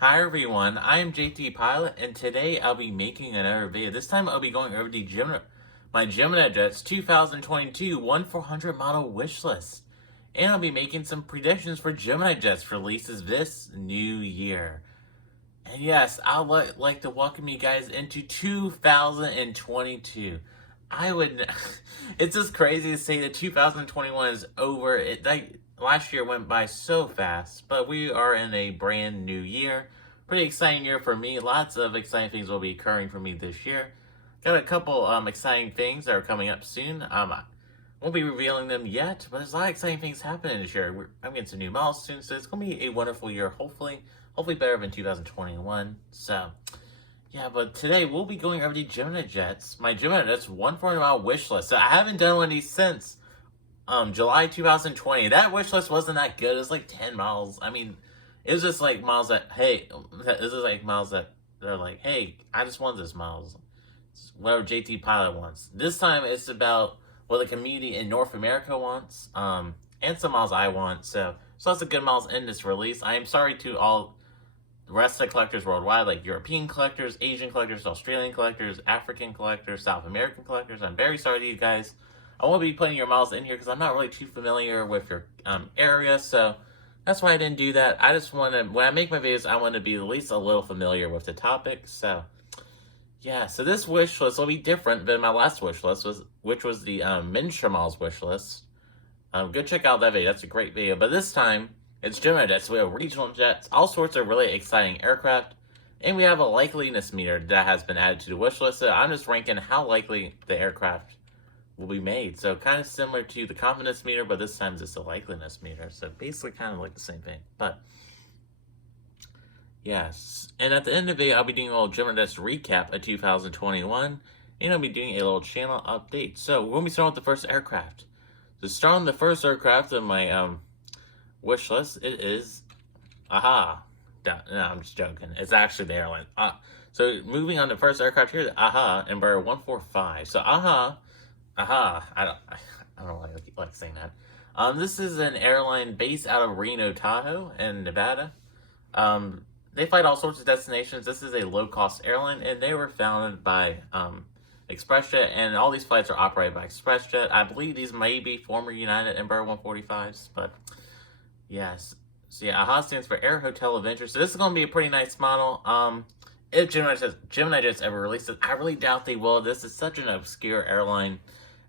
Hi everyone, I am JT Pilot, and today I'll be making another video. This time I'll be going over my Gemini Jets 2022 1-400 model wish list. And I'll be making some predictions for Gemini Jets releases this new year. And yes, I'd like to welcome you guys into 2022. It's just crazy to say that 2021 is over. Last year went by so fast, but we are in a brand new year. Pretty exciting year for me. Lots of exciting things will be occurring for me this year. Got a couple exciting things that are coming up soon. I won't be revealing them yet, but there's a lot of exciting things happening this year. I'm getting some new models soon, so it's going to be a wonderful year, hopefully better than 2021. So, yeah, but today we'll be going over the Gemini Jets, my Gemini Jets 1-400 model wish list. So I haven't done one of these since July 2020. That wish list wasn't that good. It was like 10 miles. I mean, it was just like miles that, hey, this is like miles that they're like, hey, I just want this miles. It's whatever JT Pilot wants. This time it's about what the community in North America wants, and some miles I want. So lots of good miles in this release. I am sorry to all the rest of the collectors worldwide, like European collectors, Asian collectors, Australian collectors, African collectors, South American collectors. I'm very sorry to you guys. I won't be putting your miles in here because I'm not really too familiar with your area, so that's why I didn't do that. I just want to, when I make my videos, I want to be at least a little familiar with the topic. So, yeah, so this wish list will be different than my last wish list, which was the miniature models wish list. Go check out that video. That's a great video. But this time, it's Gemini Jets. We have regional jets, all sorts of really exciting aircraft, and we have a likeliness meter that has been added to the wish list. So I'm just ranking how likely the aircraft will be made. So kind of similar to the confidence meter, but this time it's a likeliness meter. So basically kind of like the same thing. But yes. And at the end of the video, I'll be doing a little Gemini Jets recap of 2021. And I'll be doing a little channel update. So we're going to be starting with the first aircraft. So starting with the first aircraft in my wish list, it is AHA. No, I'm just joking. It's actually the airline. So moving on to the first aircraft here, the AHA Embraer 145. So AHA, I don't know why I like saying that. This is an airline based out of Reno, Tahoe, in Nevada. They flight all sorts of destinations. This is a low-cost airline, and they were founded by ExpressJet, and all these flights are operated by ExpressJet. I believe these may be former United Embraer 145s, but yes. So yeah, AHA stands for Air Hotel Adventure. So this is going to be a pretty nice model. If Gemini Jets ever release it, I really doubt they will. This is such an obscure airline,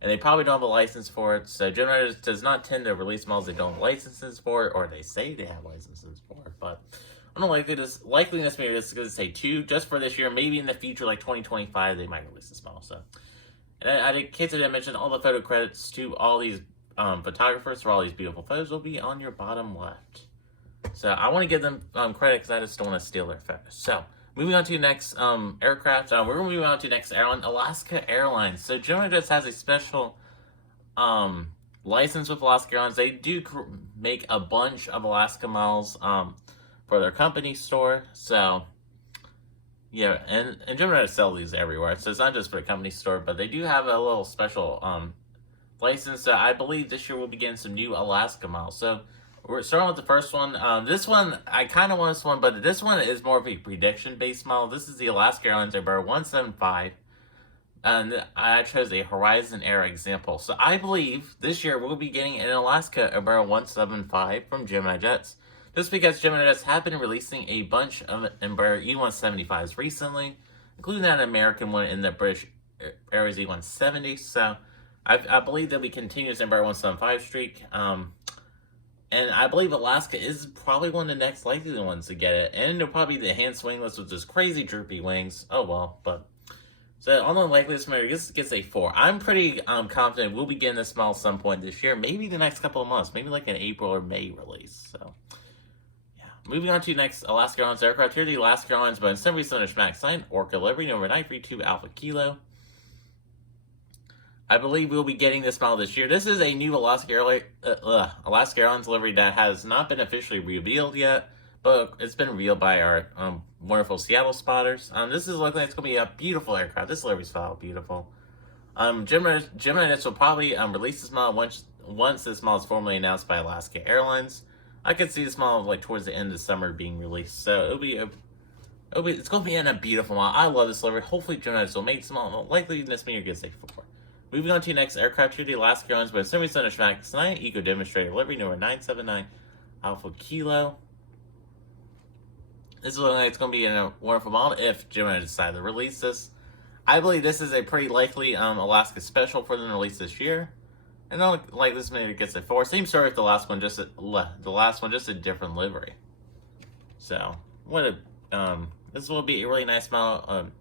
and they probably don't have a license for it. So Gemini Jets does not tend to release models they don't have licenses for it, or they say they have licenses for it. But I don't like this. Likeliness maybe this is going to say 2 just for this year. Maybe in the future, like 2025, they might release this model. So, and in case I didn't mention, all the photo credits to all these photographers for all these beautiful photos will be on your bottom left. So I want to give them credit because I just don't want to steal their photos. So moving on to the next aircraft, we're going to move on to the next airline, Alaska Airlines. So Gemini Jets has a special license with Alaska Airlines. They do make a bunch of Alaska models for their company store. So yeah, and Gemini Jets sell these everywhere. So it's not just for the company store, but they do have a little special license. So I believe this year we'll be getting some new Alaska models. So we're starting with the first one. This one, I kind of want this one, but this one is more of a prediction-based model. This is the Alaska Airlines Embraer 175, and I chose a Horizon Air example. So I believe this year we'll be getting an Alaska Embraer 175 from Gemini Jets. Just because Gemini Jets have been releasing a bunch of Embraer E145s recently, including that American one in the British Airways E170. So I believe that we continue this Embraer 175 streak. And I believe Alaska is probably one of the next likely ones to get it. And it'll probably be the enhanced winglets with just crazy droopy wings. Oh well, but so on the likeliest measure, this gets a 4. I'm pretty confident we'll be getting this model some point this year, maybe the next couple of months, maybe like an April or May release. So yeah, moving on to the next Alaska Airlines aircraft. Here are the Alaska Airlines, but in some reason, Schmack sign Orca Livery number 932 Alpha Kilo. I believe we'll be getting this model this year. This is a new Alaska Airlines livery that has not been officially revealed yet, but it's been revealed by our wonderful Seattle spotters. This is looking like it's going to be a beautiful aircraft. This livery's style beautiful. Gemini Jets will probably release this model once this model is formally announced by Alaska Airlines. I could see this model like towards the end of summer being released. So it's going to be in a beautiful model. I love this livery. Hopefully, Gemini Jets will make this model. Likely, this meter gets a 4. Moving on to next aircraft here, the Alaska Airlines by 77 Max 9 Eco Demonstrator livery number 979 Alpha Kilo. This is looking like it's going to be in a wonderful model if Gemini decide to release this. I believe this is a pretty likely Alaska special for them to release this year. And I don't like this maybe gets a 4. Same story with the last one, just a different livery. So this will be a really nice model.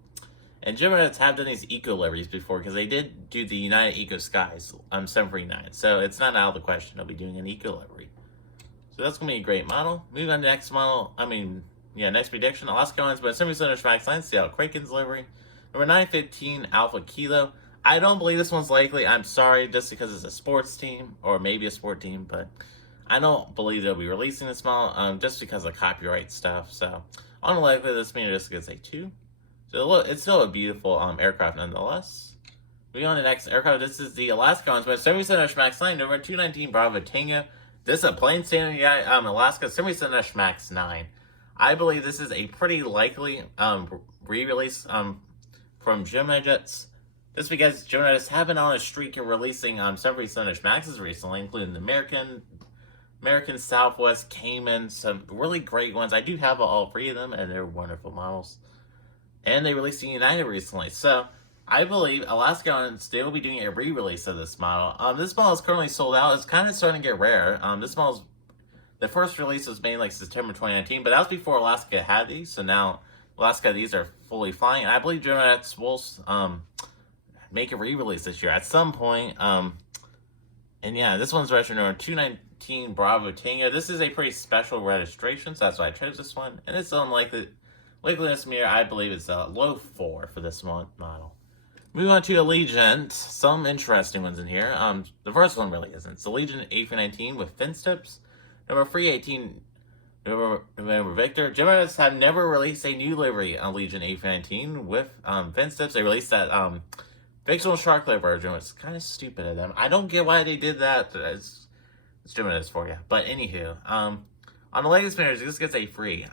And Gemini Jets have done these eco liveries before because they did do the United Eco Skies 749. So it's not out of the question they'll be doing an eco livery. So that's gonna be a great model. Moving on to the next model. Next prediction. Alaska Airlines by 77 Max 9 Seattle Krakens livery number 915 Alpha Kilo. I don't believe this one's likely. I'm sorry, just because it's a sports team, or maybe a sport team, but I don't believe they'll be releasing this model, just because of copyright stuff. So, unlikely this meter just gets a 2. So, it's still a beautiful aircraft nonetheless. Moving on to the next aircraft, this is the Alaska Airlines by 77 Max 9, number 219 Bravo Tango. This is a plain standard Alaska 77 Max 9. I believe this is a pretty likely re-release from Gemini Jets. Just because Gemini Jets have been on a streak of releasing 77 Maxes recently, including the American Southwest, Cayman, some really great ones. I do have all 3 of them, and they're wonderful models. And they released the United recently. So, I believe Alaska Airlines, they will be doing a re-release of this model. This model is currently sold out. It's kind of starting to get rare. The first release was made like September 2019, but that was before Alaska had these. So now Alaska, these are fully flying. And I believe Gemini Jets will make a re-release this year at some point. And yeah, this one's registered number 219 Bravo Tango. This is a pretty special registration, so that's why I chose this one. And it's unlikely. Likeliness meter, I believe it's a low 4 for this model. Moving on to Allegiant, some interesting ones in here. The first one really isn't. It's Allegiant A319 with fin tips. Number 318, November Victor. Gemini Jets have never released a new livery on Allegiant A319 with fin tips. They released that Fictional Sharklet version, which is kind of stupid of them. I don't get why they did that. It's Gemini Jets for you. But anywho, on the latest finish, this gets a free.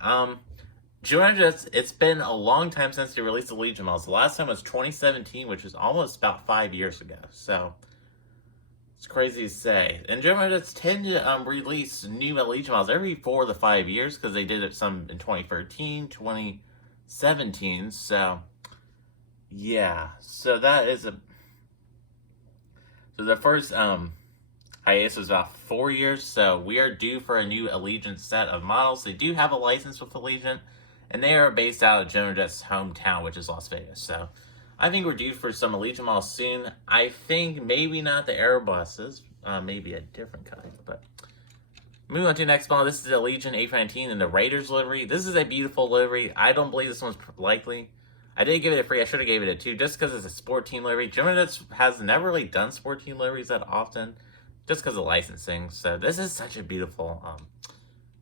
Gemini Jets, it's been a long time since they released the Allegiant models. The last time was 2017, which was almost about 5 years ago. So, it's crazy to say. And Gemini Jets tend to release new Allegiant models every 4 to 5 years, because they did it some in 2013, 2017. So, yeah. So, that is So, the first hiatus was about 4 years. So, we are due for a new Allegiant set of models. They do have a license with Allegiant. And they are based out of Gemini Jets' hometown, which is Las Vegas. So, I think we're due for some Allegiant models soon. I think maybe not the Airbuses. Maybe a different kind. But moving on to the next model. This is the Allegiant A319 in the Raiders livery. This is a beautiful livery. I don't believe this one's likely. I did give it a free. I should have gave it a 2 just because it's a sport team livery. Gemini Jets has never really done sport team liveries that often, just because of licensing. So, this is such a beautiful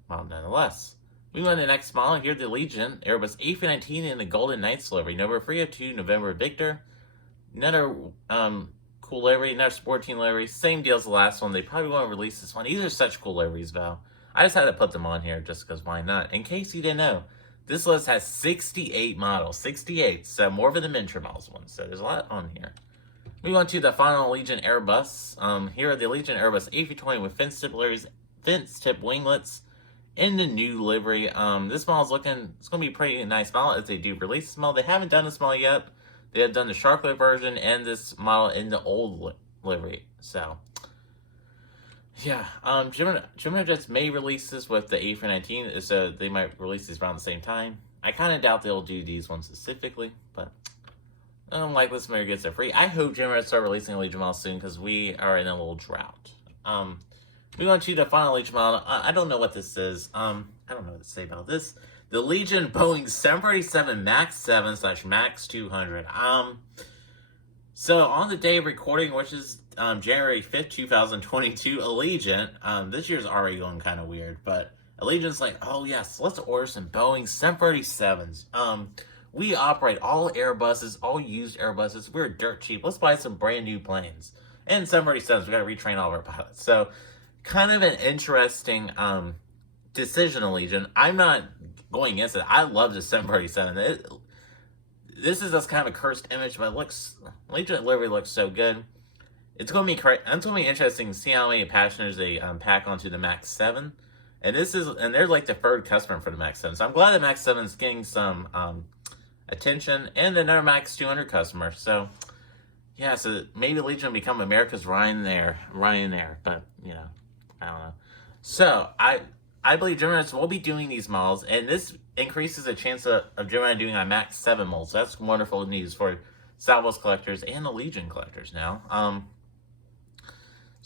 model nonetheless. We went to the next model. Here, the Allegiant Airbus A319 in the Golden Knights livery. Number 302, November Victor. Another cool livery, another sport team livery. Same deal as the last one. They probably won't release this one. These are such cool liveries, Val. I just had to put them on here just because why not? In case you didn't know, this list has 68 models. 68. So more of the miniature models one. So there's a lot on here. We went to the final Allegiant Airbus. Here are the Allegiant Airbus A320 with fin tip winglets in the new livery. This model's it's going to be a pretty nice model if they do release this model. They haven't done this model yet. They have done the Sharklet version and this model in the old livery. So, yeah. Gemini Jets may release this with the A319, so they might release these around the same time. I kind of doubt they'll do these ones specifically, but like this maybe gets it free. I hope Gemini Jets start releasing Allegiant models soon because we are in a little drought. We want you to final Allegiant model. I don't know what this is. I don't know what to say about this. The Allegiant Boeing 737 MAX 7 / MAX 200. So on the day of recording, which is January 5th, 2022, Allegiant, this year's already going kind of weird, but Allegiant's like, oh yes, let's order some Boeing 737s. We operate all Airbuses, all used Airbuses. We're dirt cheap. Let's buy some brand new planes. And 737s, we got to retrain all of our pilots. So, kind of an interesting decision, Allegiant. I'm not going against it. I love the 737. This is just kind of a cursed image, but it looks, Allegiant Livery looks so good. It's going to be interesting to see how many passengers they pack onto the MAX 7. And they're like the third customer for the MAX 7. So I'm glad the MAX 7 is getting some attention, and another MAX 200 customer. So yeah, so maybe Allegiant will become America's Ryanair, but you know, I don't know. So I believe Gemini will be doing these models, and this increases the chance of Gemini doing a MAX 7 mold. So that's wonderful news for Southwest collectors and Allegiant collectors now.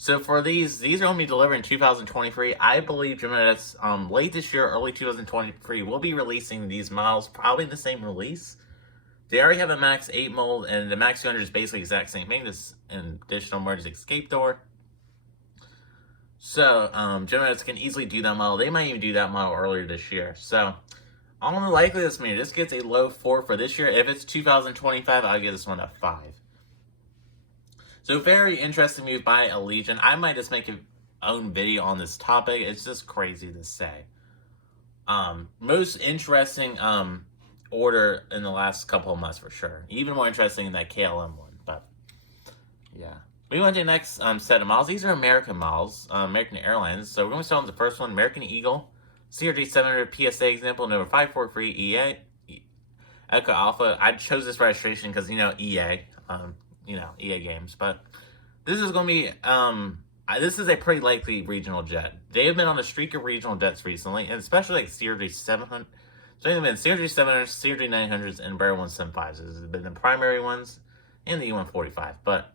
So for these are going to be delivered in 2023. I believe Gemini Jets late this year, early 2023, will be releasing these models, probably in the same release. They already have a MAX 8 mold, and the MAX 200 is basically the exact same thing, just an additional emergency escape door. So Gemini Jets can easily do that model. They might even do that model earlier this year. So all the likely this gets a low 4 for this year. If it's 2025, I'll give this one a 5. So very interesting move by Allegiant. I might just make an own video on this topic. It's just crazy to say. Most interesting order in the last couple of months for sure. Even more interesting than that KLM one. But yeah. We went to the next set of models. These are American models, American Airlines. So we're going to start with the first one, American Eagle. CRJ 700 PSA example number 543 EA. Echo Alpha. I chose this registration because, EA. EA games, but this is going to be, this is a pretty likely regional jet. They have been on a streak of regional jets recently, and especially like CRJ 700. So they've been CRJ 700s, CRJ 900s, and Embraer 175s. These have been the primary ones, and the E145. But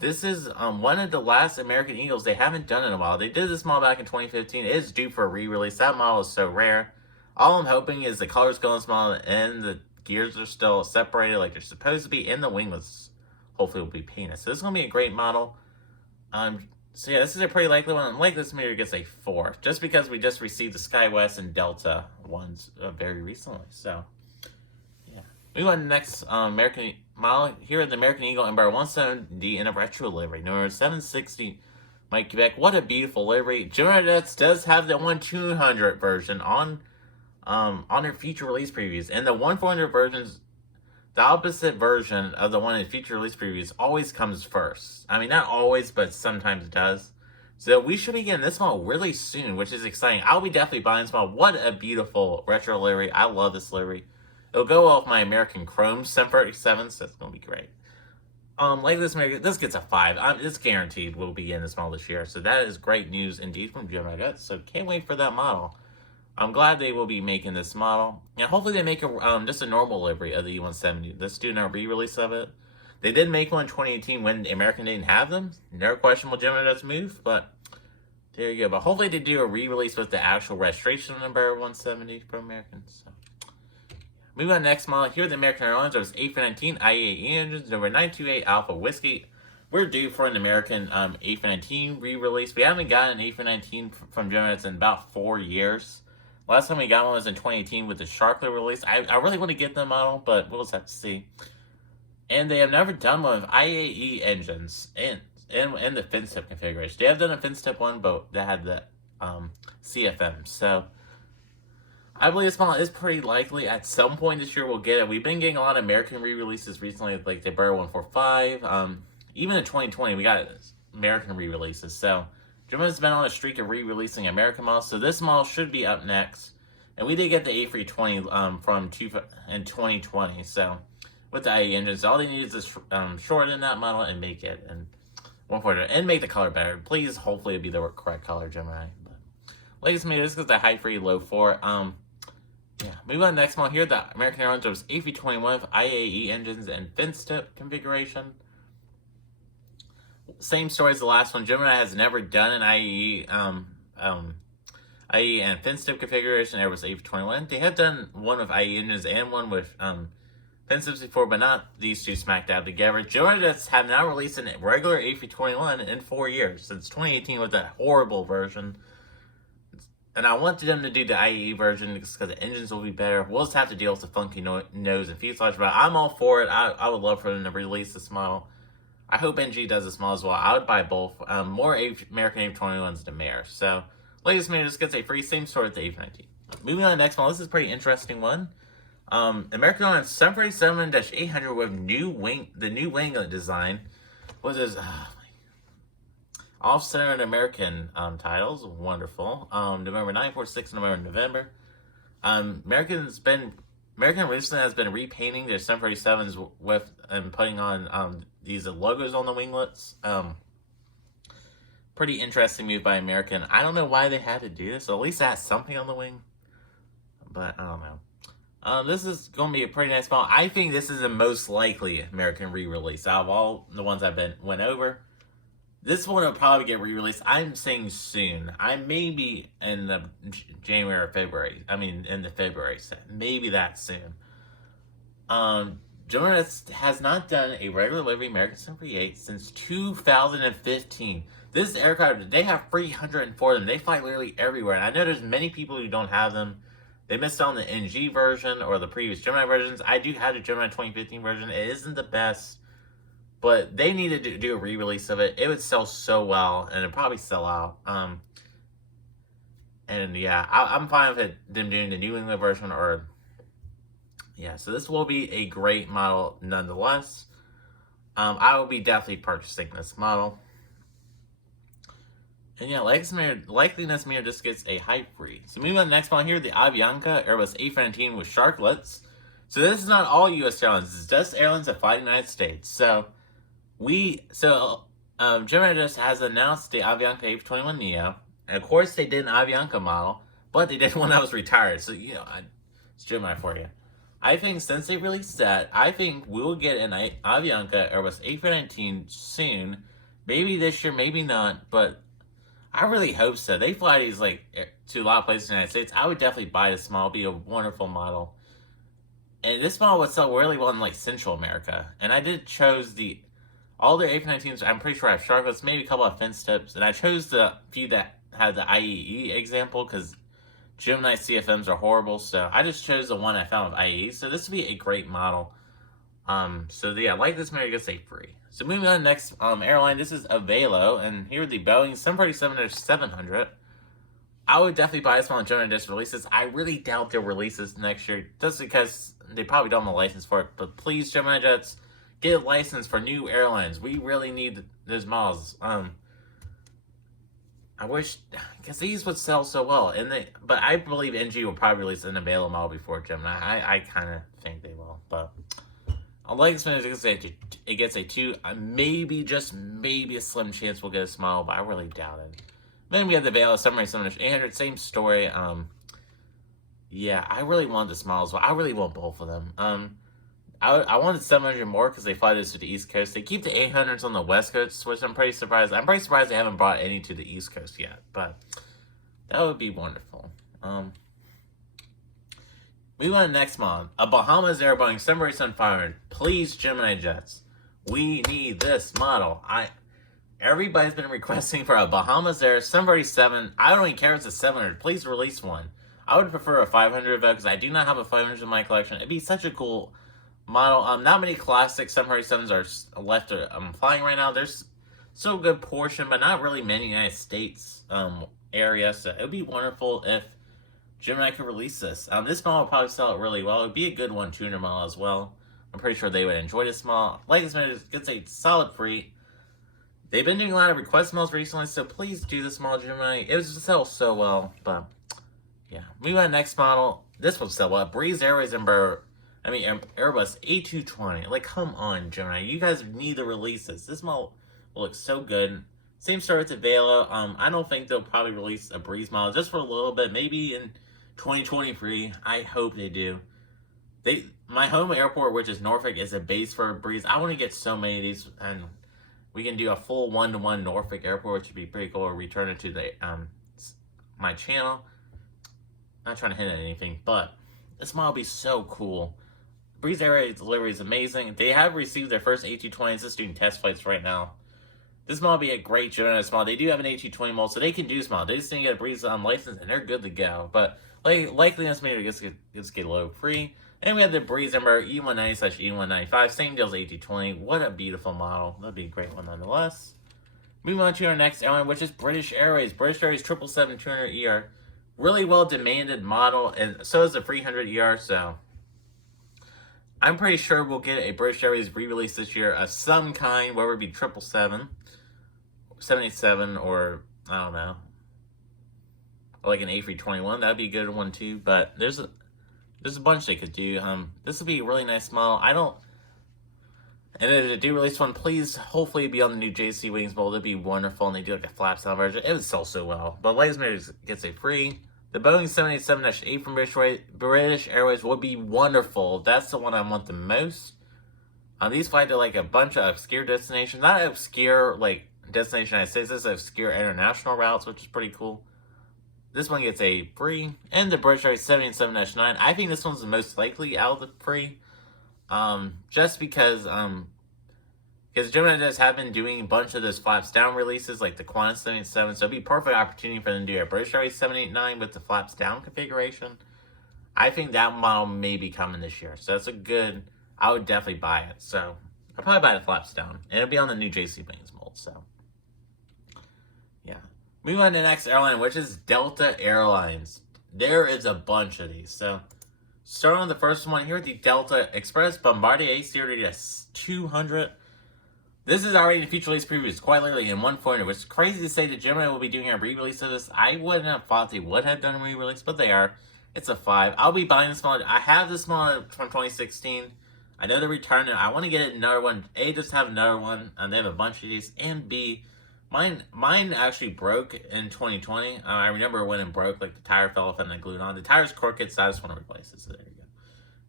this is one of the last American Eagles they haven't done in a while. They did this model back in 2015. It is due for a re-release. That model is so rare. All I'm hoping is the colors go on this model, and the gears are still separated like they're supposed to be, and the winglets hopefully will be painted. So this is going to be a great model. So yeah, this is a pretty likely one. Like this meter gets a 4, just because we just received the SkyWest and Delta ones very recently. So yeah, we want the next American model here at the American Eagle Embraer 170 in a retro livery, number 760, Mike Quebec. What a beautiful livery. Gemini Jets does have the 1200 version on their future release previews, and the 1400 versions. The opposite version of the one in future release previews always comes first. I mean, not always, but sometimes it does. So we should be getting this model really soon, which is exciting. I'll be definitely buying this model. What a beautiful retro livery. I love this livery. It'll go off my American Chrome 737, so it's going to be great. Like this gets a 5. It's guaranteed we'll be getting this model this year. So that is great news indeed from Gemini Jets. So can't wait for that model. I'm glad they will be making this model. And hopefully they make just a normal livery of the E170. Let's do a re-release of it. They did make one in 2018 when American didn't have them. Never questionable Gemini Jets move, but there you go. But hopefully they do a re-release with the actual registration number 170 for Americans. So. Moving on to the next model. Here at the American Airlines, there's A319 IAE engines, number 928 Alpha Whiskey. We're due for an American A319 re-release. We haven't gotten an A319 from Gemini Jets in about 4 years. Last time we got one was in 2018 with the Sharklet release. I really want to get the model, but we'll just have to see. And they have never done one with IAE engines and the fin tip configuration. They have done a fin tip one, but that had the CFM. So I believe this model is pretty likely at some point this year we'll get it. We've been getting a lot of American re-releases recently, like the Embraer 145. Even in 2020, we got American re-releases. So Gemini's been on a streak of re-releasing American models, so this model should be up next. And we did get the A320 in 2020, so with the IE engines, all they need is to shorten that model and make it and make the color better. Please, hopefully, it'll be the correct color, Gemini. But latest meter, this is the high 3, low 4. Yeah, moving on to the next model here, the American Airlines was A321 with IAE engines and fin tip configuration. Same story as the last one. Gemini has never done an IE and fin tip configuration. Airbus A321. They have done one with IE engines and one with fin tips before, but not these two smack dab together. Gemini Jets have now released a regular A321 in 4 years, since 2018 with that horrible version. And I wanted them to do the IE version because the engines will be better. We'll just have to deal with the funky nose and fuselage, but I'm all for it. I would love for them to release this model. I hope NG does this model as well. I would buy both. More American A21s than Mayor. So Latest Mirror just gets a free, same store at the A319. Moving on to the next one. This is a pretty interesting one. American Airlines 747-800 with the new winglet design. What is off-centered American titles, wonderful. November 9, 4, 6, November. American recently has been repainting their 747s with and putting on these logos on the winglets. Pretty interesting move by American. I don't know why they had to do this. At least that's something on the wing, but I don't know. This is going to be a pretty nice model. I think this is the most likely American re-release out of all the ones I've went over. This one will probably get re-released. I'm saying soon. I may be in the January or February. I mean, in the February set. Maybe that soon. Gemini has not done a regular livery American 738 since 2015. This aircraft, they have 304 of them. They fly literally everywhere. And I know there's many people who don't have them. They missed out on the NG version or the previous Gemini versions. I do have the Gemini 2015 version. It isn't the best. But they needed to do a re-release of it. It would sell so well, and it'd probably sell out. And yeah, I'm fine with them doing the New England version, or yeah. So this will be a great model nonetheless. I will be definitely purchasing this model. And yeah, likeliness mirror just gets a hype free. So moving on to the next one here, the Avianca Airbus A319 with Sharklets. So this is not all U.S. airlines. It's just airlines that fly in the United States. So Gemini just has announced the Avianca A321neo, and of course they did an Avianca model, but they did one that was retired. So it's Gemini for you. I think since they released that, I think we will get an Avianca Airbus A319 soon. Maybe this year, maybe not, but I really hope so. They fly these to a lot of places in the United States. I would definitely buy this model. It'd be a wonderful model, and this model would sell really well in Central America. And I did chose all their A319s, I'm pretty sure I have Sharklets, maybe a couple of fence tips. And I chose the few that had the IEE example because Gemini CFMs are horrible. So I just chose the one I found with IEE. So this would be a great model. So yeah, like this mirror gets a free. So moving on to the next airline, this is Avelo. And here the Boeing 737-700. I would definitely buy this one when Gemini just releases. I really doubt they'll release this next year just because they probably don't have a license for it. But please, Gemini Jets, get a license for new airlines. We really need those models. I wish, because these would sell so well. But I believe NG will probably release an Avelo model before Gemini. I kind of think they will. But I like this one. It gets a 2. Maybe, just maybe a slim chance we'll get a small, but I really doubt it. Then we have the Avelo 737-800. Same story. Yeah, I really want the small as well. I really want both of them. I wanted 700 more because they fly this to the East Coast. They keep the 800s on the West Coast, which I'm pretty surprised. I'm pretty surprised they haven't brought any to the East Coast yet, but that would be wonderful. We want the next model, a Bahamasair Boeing 747-500. Please, Gemini Jets, we need this model. Everybody's been requesting for a Bahamasair 747. I don't even care if it's a 700. Please release one. I would prefer a 500 though, because I do not have a 500 in my collection. It'd be such a cool model. Not many classic 747s are left flying right now. There's so good portion, but not really many United States area. So it would be wonderful if Gemini could release this. This model would probably sell it really well. It would be a good 1-tuner model as well. I'm pretty sure they would enjoy this model. Like this model, gets a solid free. They've been doing a lot of request models recently, so please do this model, Gemini. It would sell so well, but yeah. Moving on to the next model. This will sell well. Breeze Airways Airbus A220. Like, come on, Gemini. You guys need to release this. This model will look so good. Same story with Avelo. I don't think they'll probably release a Breeze model just for a little bit. Maybe in 2023. I hope they do. My home airport, which is Norfolk, is a base for a Breeze. I want to get so many of these, and we can do a full 1-to-1 Norfolk airport, which would be pretty cool. Or return it to my channel. Not trying to hint at anything, but this model will be so cool. Breeze Airways delivery is amazing. They have received their first A220s. Just doing test flights right now. This model will be a great Gemini model. They do have an A220 model, so they can do this model. They just need to get a Breeze license, and they're good to go. But likely estimated just get low free. And we have the Breeze Embraer E190/E195. Same deal as A220. What a beautiful model. That'd be a great one nonetheless. Moving on to our next airline, which is British Airways. British Airways 777-200ER. Really well demanded model, and so is the 300ER, so I'm pretty sure we'll get a British Airways re-release this year of some kind, whether it be 777, 787, or I don't know, or like an A321. That'd be a good one too. But there's a bunch they could do. This would be a really nice model. And if they do release one, please, hopefully be on the new JC Wings mold. It'd be wonderful, and they do like a flaps down version. It would sell so well. But Ladies Matters gets a free. The Boeing 787-8 from British Airways would be wonderful. That's the one I want the most. These fly to like a bunch of obscure destinations. Not obscure like destination United States. This is obscure international routes, which is pretty cool. This one gets a free. And the British Airways 787-9. I think this one's the most likely out of the free. Just because Gemini Jets have been doing a bunch of those flaps down releases, like the Qantas 787, so it'd be a perfect opportunity for them to do a British Airways 789 with the flaps down configuration. I think that model may be coming this year, so that's a good, I would definitely buy it, so I'll probably buy the flaps down, and it'll be on the new JC Wings mold, so yeah. Moving on to the next airline, which is Delta Airlines. There is a bunch of these, so starting with the first one here, the Delta Express Bombardier A320-200. This is already in feature release previews, quite literally in 140, which is crazy to say that Gemini will be doing a re-release of this. I wouldn't have thought they would have done a re-release, but they are. It's a 5. I'll be buying this model. I have this model from 2016. I know they're returning it. I want to get another one. A, just have another one, and they have a bunch of these. And B, mine actually broke in 2020. I remember when it broke, like the tire fell off and I glued on. The tire's crooked, so I just want to replace it. So there you go.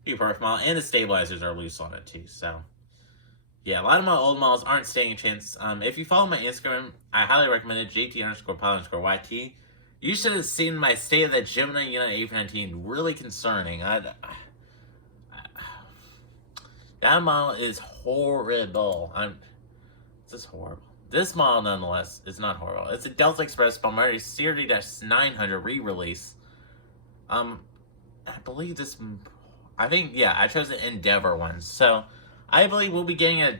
Be a perfect model. And the stabilizers are loose on it too, so yeah, a lot of my old models aren't standing a chance. If you follow my Instagram, I highly recommend it, JT_pilot_YT. You should have seen my state of the Gemini Unit A319. Really concerning. That model is horrible. It's just horrible. This model, nonetheless, is not horrible. It's a Delta Express Bombardier CRD-900 re-release. I believe this, I chose the Endeavor one. So I believe we'll be getting a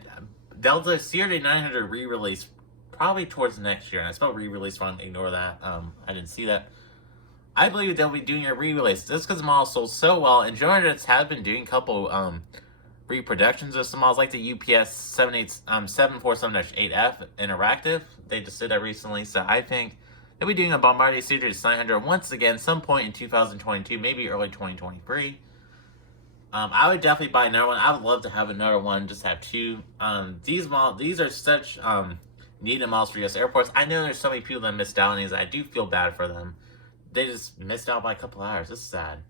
Delta CRD-900 re-release probably towards next year. And I spelled re-release wrong. Ignore that. I didn't see that. I believe they'll be doing a re-release just because the model sold so well. And Gemini Jets have been doing a couple reproductions of some models like the UPS 747-8F Interactive. They just did that recently. So I think they'll be doing a Bombardier CRD-900 once again some point in 2022, maybe early 2023. I would definitely buy another one. I would love to have another one, just have two. These are such needed models for U.S. airports. I know there's so many people that missed out on these. I do feel bad for them. They just missed out by a couple hours. It's sad.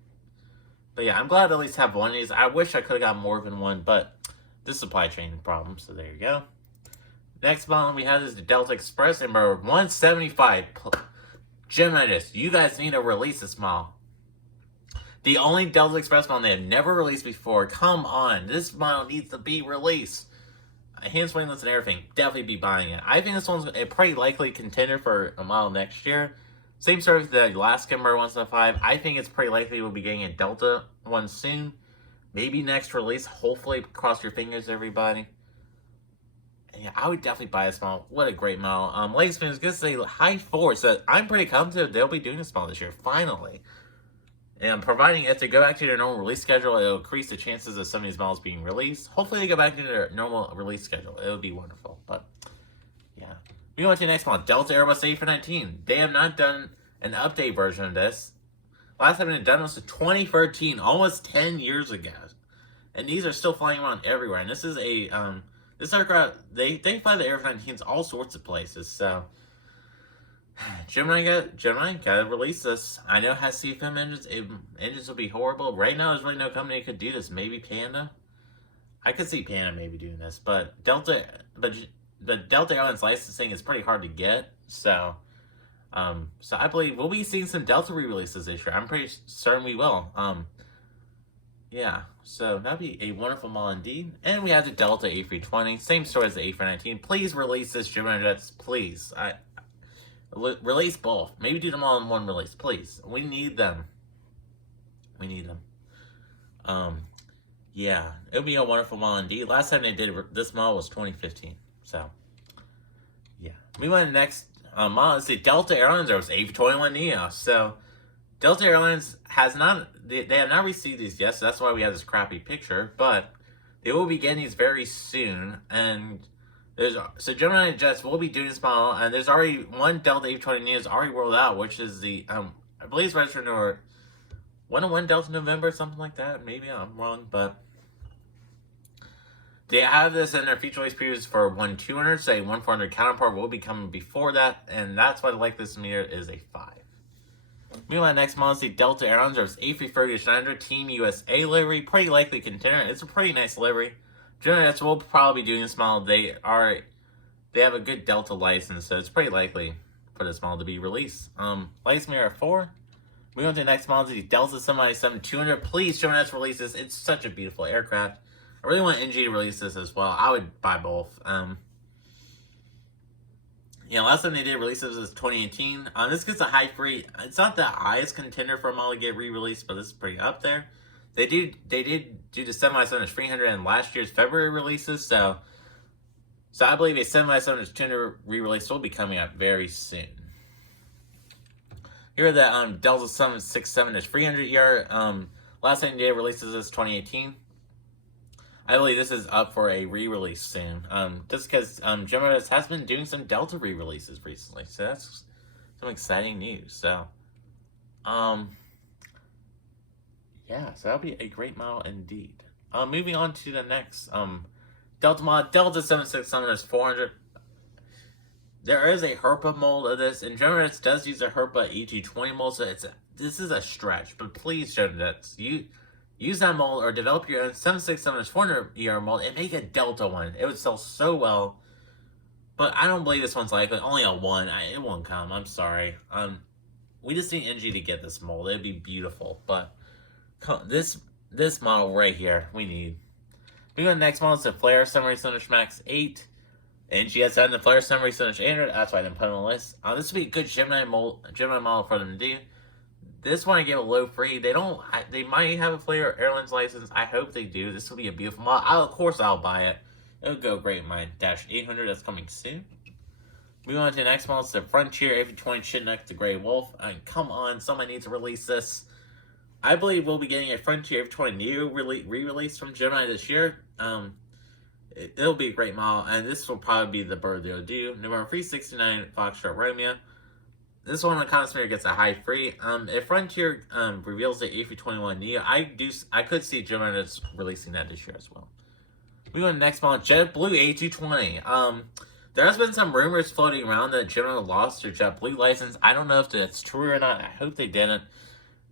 But yeah, I'm glad to at least have one of these. I wish I could have got more than one, but this supply chain problem, so there you go. Next model we have is the Delta Express Embraer 175. Gemini Jets, you guys need to release this model. The only Delta Express model they have never released before. Come on, this model needs to be released. Hands, winglets, and everything. Definitely be buying it. I think this one's a pretty likely contender for a model next year. Same story with the Alaska Embraer 175. I think it's pretty likely we'll be getting a Delta one soon. Maybe next release. Hopefully, cross your fingers, everybody. And yeah, I would definitely buy this model. What a great model. Ladies and gentlemen, going to say high 4. So I'm pretty confident they'll be doing this model this year. Finally. And providing if they go back to their normal release schedule, it'll increase the chances of some of these models being released. Hopefully they go back to their normal release schedule. It would be wonderful. But, yeah. We go on to the next model, Delta Airbus A319. They have not done an update version of this. Last time they've done was in 2013, almost 10 years ago. And these are still flying around everywhere. And this is a, this aircraft, they fly the A319s all sorts of places, so Gemini gotta release this. I know it has CFM engines. Engines will be horrible. Right now, there's really no company that could do this. Maybe Panda. I could see Panda maybe doing this, but Delta Airlines licensing is pretty hard to get. So I believe we'll be seeing some Delta re-releases this year. I'm pretty certain we will. Yeah. So that'd be a wonderful model indeed. And we have the Delta A320. Same story as the A319. Please release this, Gemini Jets. Please. Release both. Maybe do them all in one release, please. We need them. We need them. Yeah, it would be a wonderful model indeed. Last time they did this model was 2015. So, yeah. We went next model. Let's see, Delta Airlines. There was A321neo. So Delta Airlines has not. They have not received these yet. So that's why we have this crappy picture. But they will be getting these very soon. And so Gemini Jets will be doing this model. And there's already one Delta A320neo is already rolled out, which is the I believe it's registered or 101 Delta November, something like that. Maybe I'm wrong, but they have this in their feature release previews for 1-200, say 1-400 counterpart will be coming before that, and that's why the likelihood meter is a 5. Meanwhile, next model is the Delta Airlines. There's A330-900 Team USA livery, pretty likely contender. It's a pretty nice livery. Gemini Jets will probably be doing this model. They have a good Delta license, so it's pretty likely for this model to be released. License meter at 4. We on to the next model, the Delta 797-200. Please, Gemini Jets release this. It's such a beautiful aircraft. I really want NG to release this as well. I would buy both. Last time they did release this was 2018. This gets a high free. It's not the highest contender for a model to get re-released, but this is pretty up there. They did do the 757-300 in last year's February releases, so I believe a 757-200 re-release will be coming out very soon. Here are the Delta 767-300ER. Last time they did releases is 2018. I believe this is up for a re-release soon. Just because Gemini has been doing some Delta re-releases recently, so that's some exciting news. So, yeah, so that'll be a great model indeed. Moving on to the next Delta model, Delta 7600-400. There is a Herpa mold of this, and Gemini does use a Herpa E220 mold, so this is a stretch. But please, Gemini, use that mold or develop your own 767-400ER mold and make a Delta one. It would sell so well. But I don't believe this one's likely. Only a 1. It won't come. I'm sorry. We just need NG to get this mold. It'd be beautiful. But this model right here, we need. We go to the next model. It's the Flair Summary Sundash Max 8. NG has done the Flair Summary Sundash 800. That's why I didn't put it on the list. This would be a good Gemini model for them to do. This one I give a low free. They might have a Flair Airlines license. I hope they do. This will be a beautiful model. Of course I'll buy it. It'll go great in my Dash 800 that's coming soon. Moving on to the next model. It's the Frontier A320 Chinook, the Grey Wolf. I mean, come on. Somebody needs to release this. I believe we'll be getting a Frontier A320 Neo re-release from Gemini this year. It'll be a great model. And this will probably be the bird they'll do. November 369 Foxtrot Romeo. This one on Consumer gets a high free. If Frontier reveals the A321neo, I could see Gemini releasing that this year as well. We go to the next model, JetBlue A220. There has been some rumors floating around that Gemini lost their JetBlue license. I don't know if that's true or not. I hope they didn't.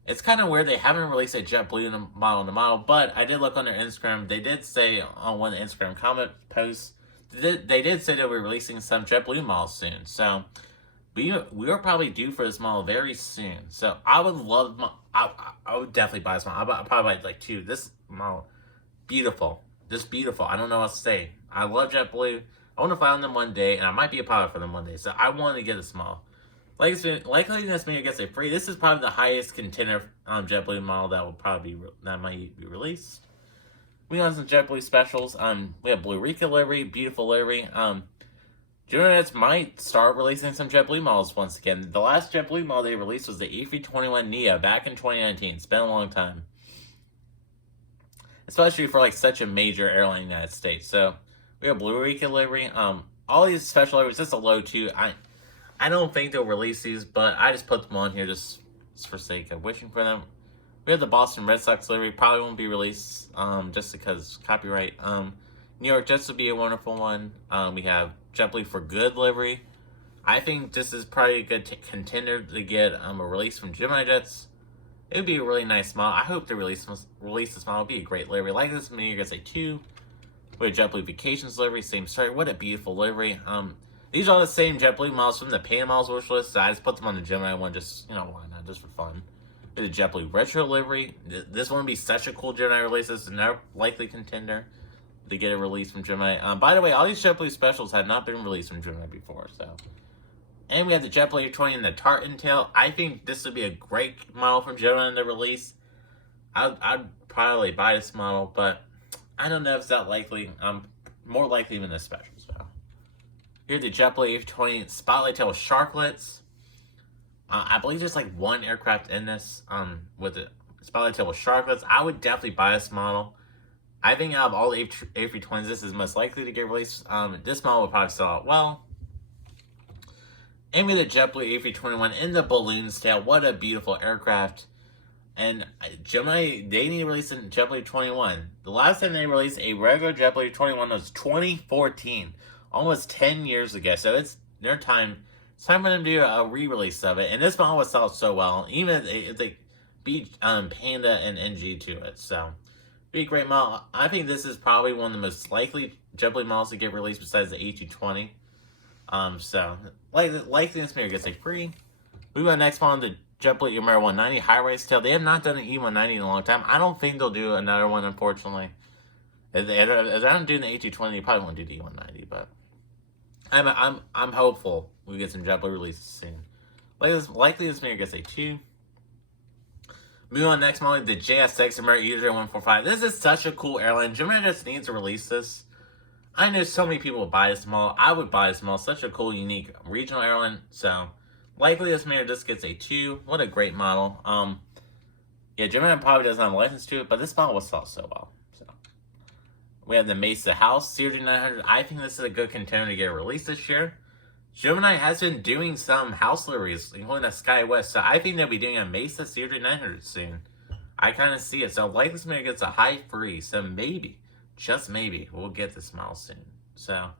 It's kind of weird they haven't released a JetBlue model, but I did look on their Instagram. They did say on one of the Instagram comment posts, they did say they'll be releasing some JetBlue models soon. So we are probably due for this model very soon. So I would love, I would definitely buy this model. I'll probably buy like 2. This model, beautiful. Just beautiful. I don't know what to say. I love JetBlue. I want to fly on them one day, and I might be a pilot for them one day. So I want to get this model. Likeliness meter gets a free. This is probably the highest contender JetBlue model that will probably that might be released. We have some JetBlue specials. We have Blue Rica livery, beautiful livery. Gemini Jets might start releasing some JetBlue models once again. The last JetBlue model they released was the A321neo back in 2019. It's been a long time, especially for like such a major airline in the United States. So we have Blue Rica livery. All these special liveries, just a low 2. I don't think they'll release these, but I just put them on here just for sake of wishing for them. We have the Boston Red Sox livery. Probably won't be released just because copyright. New York Jets would be a wonderful one. We have JetBlue for Good livery. I think this is probably a good contender to get a release from Gemini Jets. It would be a really nice model. I hope they release this model. It would be a great livery. Like this, maybe you're going to say 2. We have JetBlue Vacations livery. Same story. What a beautiful livery. These are all the same JetBlue models from the Model Wishlist, so I just put them on the Gemini one, just, why not, just for fun. We have the JetBlue Retro livery. This one would be such a cool Gemini release. This is another likely contender to get a release from Gemini. By the way, all these JetBlue specials had not been released from Gemini before, so. And we have the JetBlue 20 and the Tartan tail. I think this would be a great model from Gemini to release. I'd probably buy this model, but I don't know if it's that likely. More likely than the specials, though. Here's the JetBlue A320 Spotlight Tail Sharklets. I believe there's like one aircraft in this with the Spotlight Tail with Sharklets. I would definitely buy this model. I think out of all the A320s, this is most likely to get released. This model will probably sell out well. And with the JetBlue A321 in the balloon style. What a beautiful aircraft. And Gemini, they need to release a JetBlue 21. The last time they released a regular JetBlue 21 was 2014. Almost 10 years ago. So it's their time. It's time for them to do a re-release of it. And this model was sold so well. Even if they beat Panda and NG to it. So, be a great model. I think this is probably one of the most likely JetBlue models to get released besides the A220. So, likely this mirror gets a free. We go next one, the JetBlue Embraer 190 high-rise tail. They have not done an E190 in a long time. I don't think they'll do another one, unfortunately. If they don't do the A220, they probably won't do the E190, but I'm hopeful we get some JetBlue releases soon. Likely this mirror gets a 2. Moving on next model, the JSX Embraer E145. This is such a cool airline. Gemini just needs to release this. I know so many people would buy this model. I would buy this model. Such a cool, unique regional airline. So, likely this mirror just gets a 2. What a great model. Yeah, Gemini probably doesn't have a license to it, but this model was sold so well. So, we have the Mesa House CRJ900. I think this is a good contender to get released this year. Gemini has been doing some house liveries, including a Sky West, so I think they'll be doing a Mesa CRJ900 soon. I kind of see it, so likely this mirror gets a high free, so maybe. Just maybe we'll get this model soon. So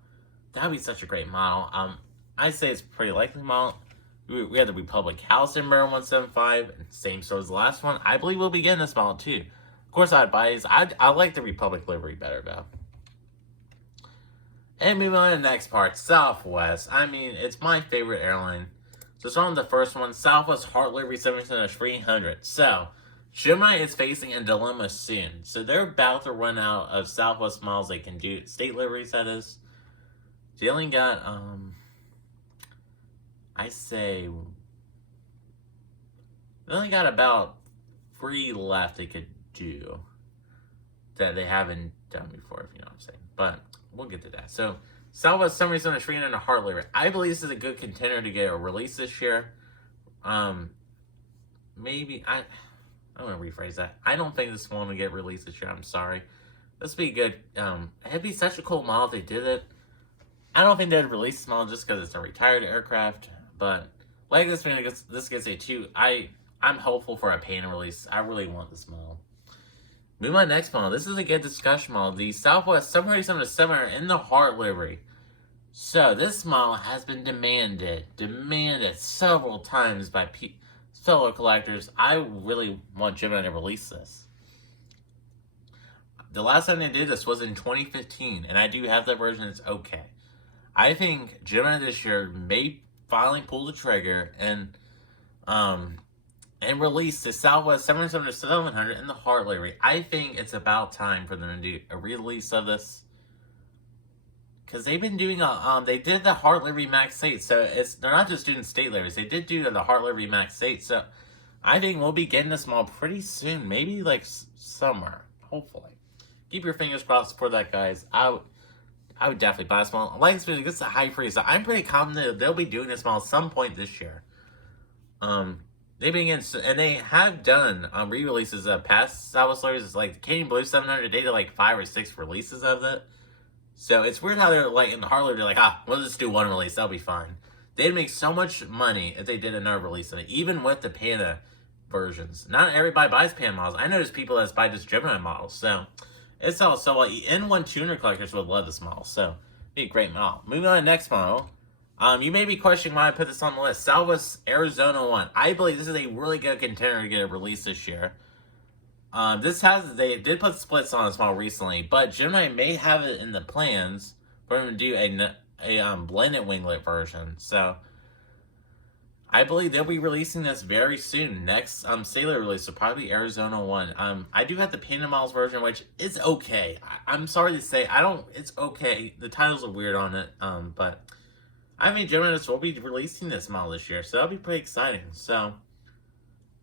that would be such a great model. I'd say it's a pretty likely model. We have the Republic House Embraer 175, same sort as the last one. I believe we'll be getting this model too. Of course, I'd buy these. I like the Republic livery better though. And moving on to the next part, Southwest. I mean, it's my favorite airline. So starting with the first one, Southwest Heart Livery 737-300. So Gemini is facing a dilemma soon. So they're about to run out of Southwest miles they can do. State liveries, that is. They only got, I say, they only got about 3 left they could do that they haven't done before, if you know what I'm saying. But we'll get to that. So Southwest 737-300 and a Heart Livery. I believe this is a good contender to get a release this year. Maybe, I'm going to rephrase that. I don't think this one will get released this year. I'm sorry. This would be good. It'd be such a cool model if they did it. I don't think they'd release this model just because it's a retired aircraft. But like this gets a 2. I'm hopeful for a Panda release. I really want this model. Move on next model. This is a good discussion model. The Southwest 737-700 in the Heart livery. So this model has been demanded several times by fellow collectors. I really want Gemini to release this. The last time they did this was in 2015, and I do have that version. It's okay. I think Gemini this year may finally pull the trigger and release the Southwest 737-700 in the Heart livery. I think it's about time for them to do a release of this. Because they've been doing they did the Heart livery Max 8, so they're not just doing state liveries. They did do the Heart livery Max 8, so I think we'll be getting this model pretty soon, maybe like somewhere, hopefully. Keep your fingers crossed for that, guys. I would definitely buy this model. Like this, it's a high freeze. So I'm pretty confident they'll be doing this model at some point this year. They've been getting, and they have done re-releases of past Southwest liveries. It's like the Canadian Blue 700. They did like 5 or 6 releases of it. So it's weird how they're like in the Heart livery, they're like, we'll just do one release, that'll be fine. They'd make so much money if they did another release of it, even with the Panda versions. Not everybody buys Panda models. I know there's people that buy just Gemini models, so it's all so like N1 tuner collectors would love this model, so it'd be a great model. Moving on to the next model. You may be questioning why I put this on the list. Southwest Arizona 1. I believe this is a really good contender to get a release this year. They did put splits on this model recently, but Gemini may have it in the plans for them to do a blended winglet version. So I believe they'll be releasing this very soon. Next sailor release will probably be Arizona 1. I do have the Panda Models version, which is okay. I'm sorry to say, it's okay. The titles are weird on it, but I think Gemini will be releasing this model this year, so that'll be pretty exciting. So,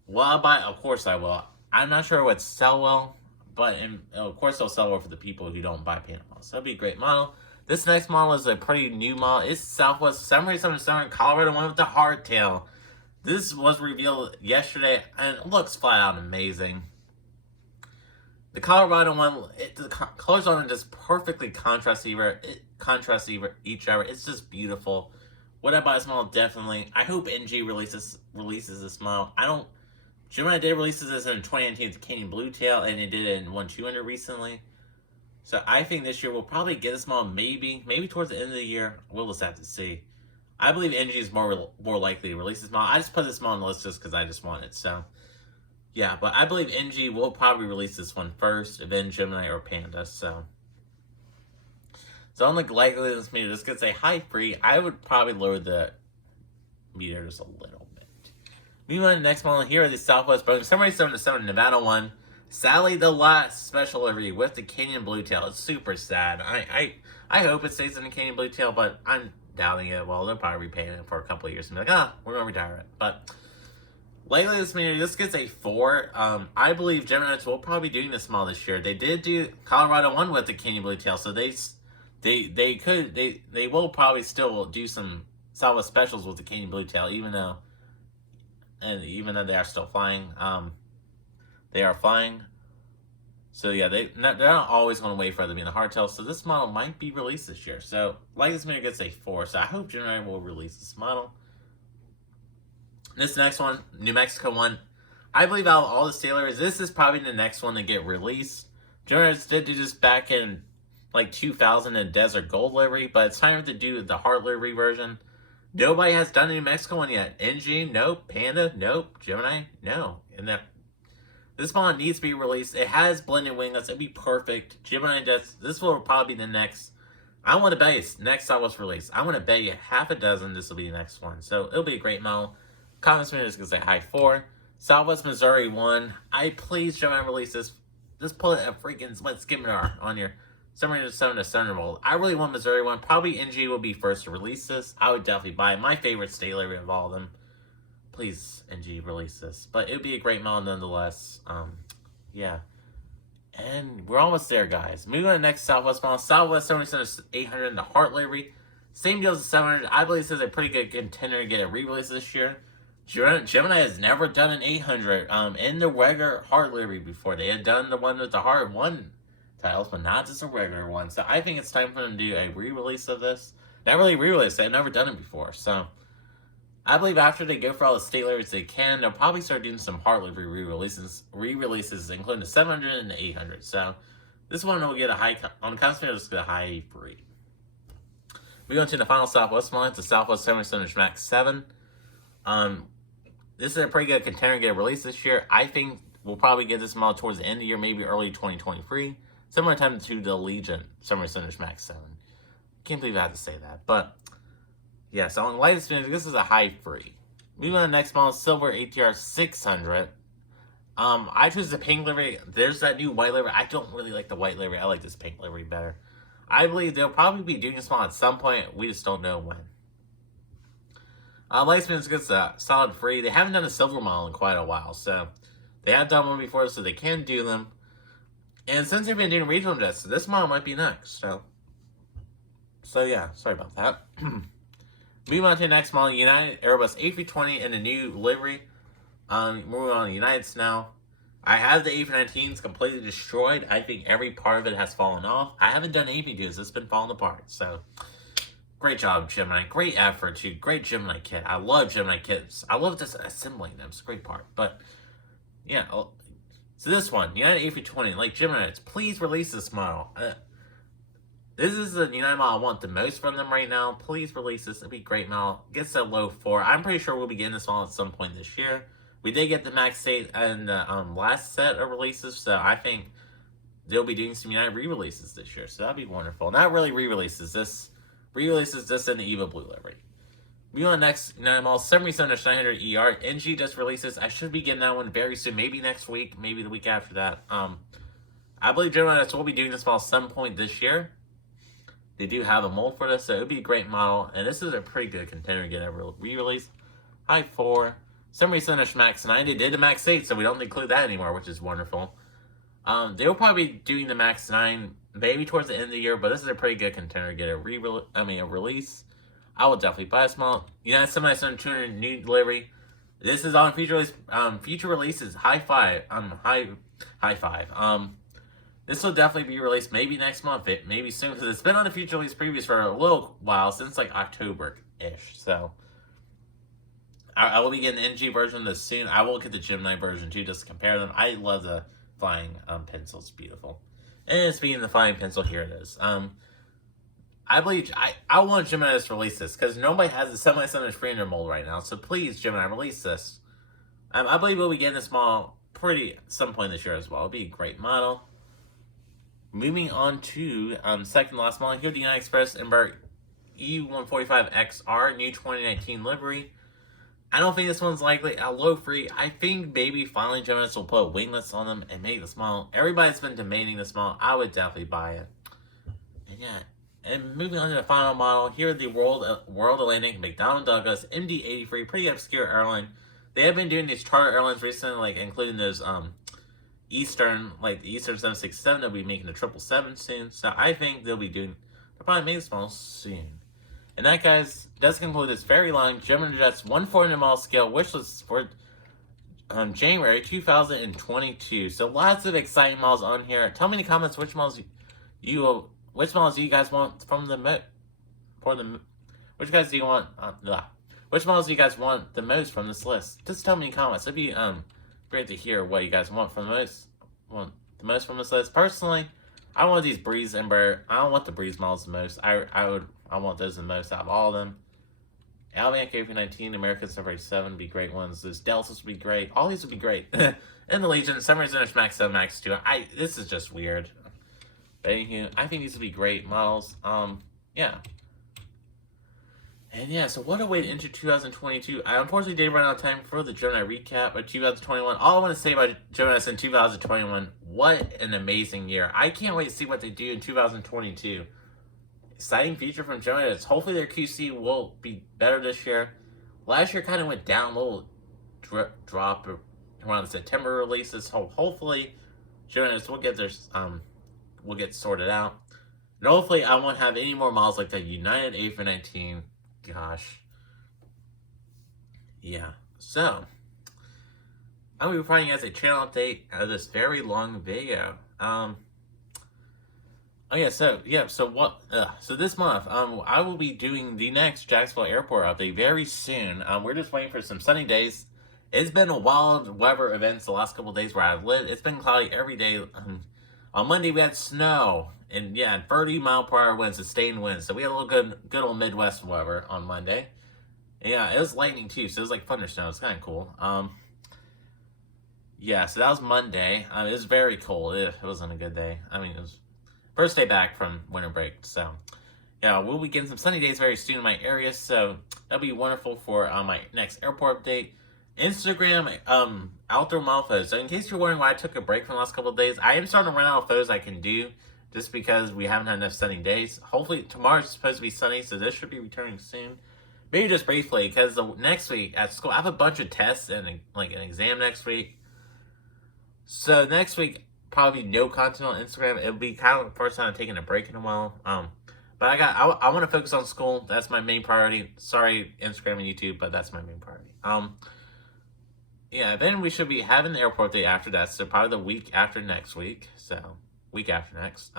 will I buy? Of course I will. I'm not sure what sell well, but of course they'll sell well for the people who don't buy Panda models. So that'd be a great model. This next model is a pretty new model. It's Southwest 777 Colorado one with the hardtail. This was revealed yesterday and it looks flat out amazing. The Colorado one, the colors on it just perfectly contrast each other. It's just beautiful. Would I buy this model? Definitely. I hope NG releases this model. Gemini did release this in 2019 with Canyon Blue Tail, and it did it in 1200 recently. So I think this year we'll probably get this model maybe towards the end of the year. We'll just have to see. I believe NG is more likely to release this model. I just put this model on the list just because I just want it. So yeah, but I believe NG will probably release this one first, and then Gemini or Panda. So on the likeliness meter, this gets a high free. I would probably lower the meter just a little bit. Moving on to the next model, here are the Southwest Boeing 777 Nevada one. Sadly, the last special livery with the Canyon Blue Tail. It's super sad. I hope it stays in the Canyon Blue Tail, but I'm doubting it. Well, they'll probably repay it for a couple of years and be like, we're going to retire it. But lately, this gets a 4. I believe Gemini Jets will probably be doing this model this year. They did do Colorado one with the Canyon Blue Tail, so they will probably still do some Southwest specials with the Canyon Blue Tail, even though they are still flying. They are flying. So yeah, they're not always going to wait for it to be in the hardtail. So this model might be released this year. So this meter gets a 4. So I hope Gemini will release this model. This next one, New Mexico one. I believe out of all the sailors, this is probably the next one to get released. Gemini did do this back in like 2000 in Desert Gold livery, but it's time to do the Heart livery version. Nobody has done a New Mexico one yet. NG, nope. Panda, nope. Gemini, no. And this model needs to be released. It has blended winglets. It'd be perfect. Gemini Jets, this will probably be the next. I want to bet it's next Southwest release. I want to bet you half a dozen this will be the next one. So it'll be a great model. Comments is going to say high 4. Southwest Missouri 1. Please Gemini release this. Just put a freaking skimitar on your 707 to Thunderbolt. I really want Missouri 1. Probably NG will be first to release this. I would definitely buy it. My favorite state livery of all of them. Please, NG, release this. But it would be a great model nonetheless. Yeah. And we're almost there, guys. Moving on to the next Southwest model. Southwest 77 800 in the Heart livery. Same deal as the 700. I believe this is a pretty good contender to get a re-release this year. Gemini has never done an 800 in the regular Heart livery before. They had done the one with the Heart 1 titles, but not just a regular one. So I think it's time for them to do a re-release of this. Not really re-release. They've never done it before. So I believe after they go for all the state liveries they can, they'll probably start doing some Heart livery re-releases, including the 700 and the 800. So this one will get a high, on the consumer, just get a high 3. We go into the final Southwest model. It's the Southwest 77 Max 7. This is a pretty good contender to get released this year. I think we'll probably get this model towards the end of the year, maybe early 2023. Similar time to the Allegiant 77 Max 7. Can't believe I have to say that, but yeah, so on the lightest finish, this is a high 3. Moving on to the next model, Silver ATR 600. I choose the pink livery. There's that new white livery. I don't really like the white livery. I like this pink livery better. I believe they'll probably be doing this model at some point. We just don't know when. Lightspin gets a solid 3. They haven't done a silver model in quite a while, so they have done one before, so they can do them. And since they've been doing regional jets, this model might be next. So yeah, sorry about that. Moving on to the next model, United Airbus A320 in a new livery. Moving on to Uniteds now. I have the A319s completely destroyed. I think every part of it has fallen off. I haven't done anything to this. It's been falling apart. So great job, Gemini. Great effort, too. Great Gemini kit. I love Gemini kits. I love just assembling them. It's a great part. But yeah, so this one, United A320, like Gemini, please release this model. This is the United model I want the most from them right now. Please release this. It'd be a great model. Gets a low 4. I'm pretty sure we'll be getting this model at some point this year. We did get the Max 8 and the last set of releases, so I think they'll be doing some United re-releases this year. So that'd be wonderful. Not really re-releases. This re-releases this in the EVA Blue livery. Moving on next, United model 77-900 ER. NG just releases. I should be getting that one very soon. Maybe next week. Maybe the week after that. I believe Gemini will be doing this model some point this year. They do have a mold for this, so it would be a great model. And this is a pretty good contender to get a re-release. High 4. 77 Max 9. They did the Max 8, so we don't include that anymore, which is wonderful. They'll probably be doing the Max 9 maybe towards the end of the year, but this is a pretty good contender to get a release. I will definitely buy a small United 797-200 new delivery. This is on future releases. High five. High five. This will definitely be released maybe next month, maybe soon, because it's been on the future release previews for a little while, since like October-ish. So I will be getting the NG version this soon. I will get the Gemini version too, just to compare them. I love the flying pencil. It's beautiful. And speaking of the flying pencil, here it is. I believe I want Gemini to release this, because nobody has the 797 free in their mold right now. So please, Gemini, release this. I believe we'll be getting this model some point this year as well. It'll be a great model. Moving on to second last model here, the United Express Embraer E145 XR, new 2019 livery. I don't think this one's likely a low free. I think maybe finally Gemini will put winglets on them and make this model. Everybody's been demanding this model. I would definitely buy it. And yeah, and moving on to the final model, here the World Atlantic McDonnell Douglas MD-83, pretty obscure airline. They have been doing these charter airlines recently, like including those Eastern, like the Eastern 767, they'll be making the 777 soon. So I think they'll probably make this model soon. And that, guys, does conclude this very long Gemini Jets 140 model scale wish list for January 2022. So lots of exciting models on here. Tell me in the comments which models do you guys want from which models do you guys want the most from this list? Just tell me in the comments. It'd be great to hear what you guys want the most from this list. Personally, I want these Breeze Embraer. I don't want the Breeze models the most. I want those the most out of all of them. Avianca A319, American 747 would be great ones. Those Deltas would be great. All these would be great. And the Allegiant, some reason there's Max 7, Max 2. This is just weird. But anywho, I think these would be great models. Yeah. And yeah, so what a way to enter 2022. I unfortunately did run out of time for the Gemini recap of 2021. All I want to say about Gemini in 2021, what an amazing year. I can't wait to see what they do in 2022. Exciting future from Gemini. Hopefully their QC will be better this year. Last year kind of went down, a little drop around the September releases. Hopefully Gemini will get sorted out. And hopefully I won't have any more models like the United A319. Gosh. Yeah. So, I'm going to be providing you guys a channel update of this very long video. So this month, I will be doing the next Jacksonville Airport update very soon. We're just waiting for some sunny days. It's been a wild weather events the last couple of days where I've lived. It's been cloudy every day. On Monday we had snow and 30-mile-per-hour winds, sustained winds. So we had a little good old Midwest weather on Monday. Yeah, it was lightning too, so it was like thunder snow. It's kind of cool. So that was Monday. It was very cold. It wasn't a good day. I mean, it was first day back from winter break. So yeah, we'll be getting some sunny days very soon in my area. So that'll be wonderful for my next airport update. Instagram, outdoor model photos. So in case you're wondering why I took a break from the last couple of days, I am starting to run out of photos I can do just because we haven't had enough sunny days. Hopefully tomorrow's supposed to be sunny, so this should be returning soon. Maybe just briefly, because next week at school, I have a bunch of tests and an exam next week. So next week, probably no content on Instagram. It'll be kind of the first time I'm taking a break in a while. But I want to focus on school. That's my main priority. Sorry, Instagram and YouTube, but that's my main priority. Then we should be having the airport day after that, so probably the week after next week. So, week after next.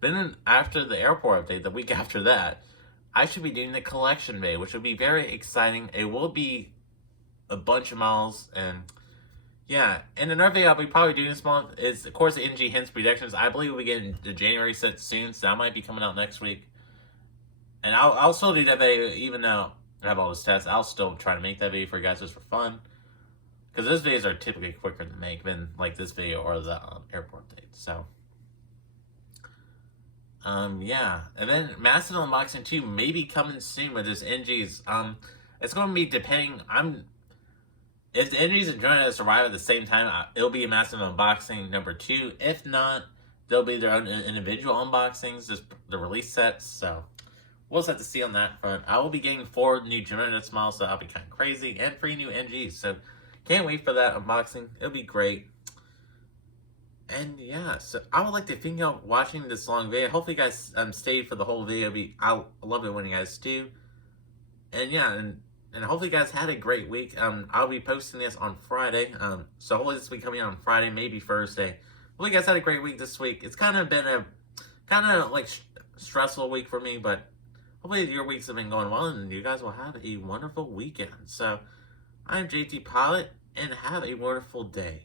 Then after the airport update, the week after that, I should be doing the collection day, which will be very exciting. It will be a bunch of models, and yeah. And another thing I'll be probably doing this month is, of course, the NG hints predictions. I believe we'll be getting the January set soon, so that might be coming out next week. And I'll still do that video, even though I have all this tests. I'll still try to make that video for you guys just for fun. Because those videos are typically quicker to make than like this video or the airport date. So, and then massive unboxing 2 may be coming soon with this NGs. It's going to be depending. If the NGs and Gemini arrive at the same time, it'll be a massive unboxing number 2. If not, they'll be their own individual unboxings, just the release sets. So, we'll just have to see on that front. I will be getting 4 new Gemini models, so that'll be kind of crazy, and 3 new NGs. So, can't wait for that unboxing. It'll be great. And yeah, so I would like to thank y'all for watching this long video. Hopefully you guys stayed for the whole video. I love it when you guys do. And yeah, and hopefully you guys had a great week. I'll be posting this on Friday. So hopefully this will be coming out on Friday, maybe Thursday. Hopefully you guys had a great week this week. It's kind of been a like stressful week for me, but hopefully your weeks have been going well and you guys will have a wonderful weekend. So I'm JT Pilot and have a wonderful day.